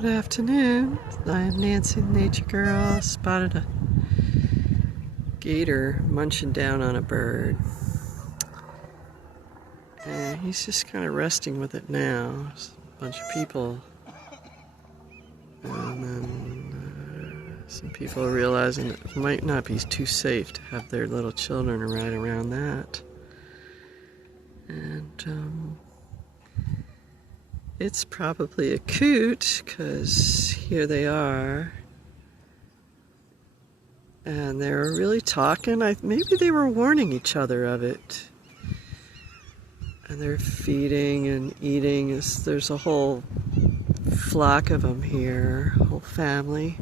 Good afternoon. I'm Nancy, the nature girl. Spotted a gator munching down on a bird. And he's just kind of resting with it now. There's a bunch of people. And then some people are realizing that it might not be too safe to have their little children right around that. And it's probably a coot, because here they are. And they're really talking. Maybe they were warning each other of it. And they're feeding and eating. There's a whole flock of them here, a whole family.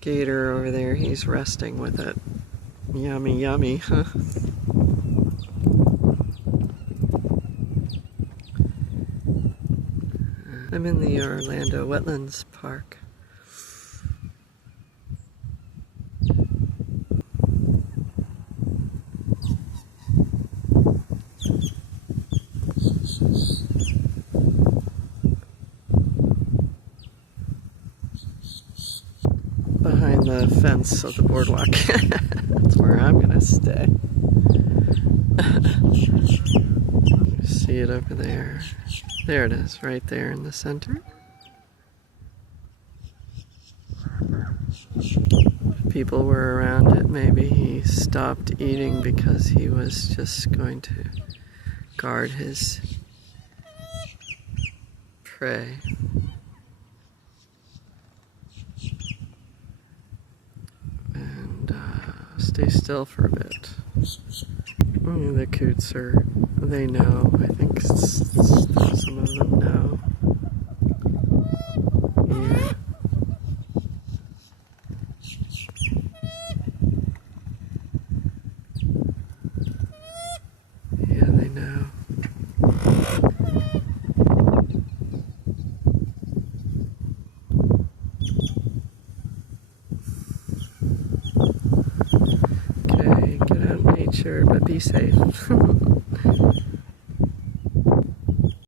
Gator over there, he's resting with it. Yummy, yummy, huh? I'm in the Orlando Wetlands Park. Behind the fence of the boardwalk. That's where I'm gonna stay. You see it over there. There it is, right there in the center. If people were around it, maybe he stopped eating because he was just going to guard his prey. Stay still for a bit. The coots they know. I think some of them know. Yeah. Yeah, they know. Get out in nature, but be safe.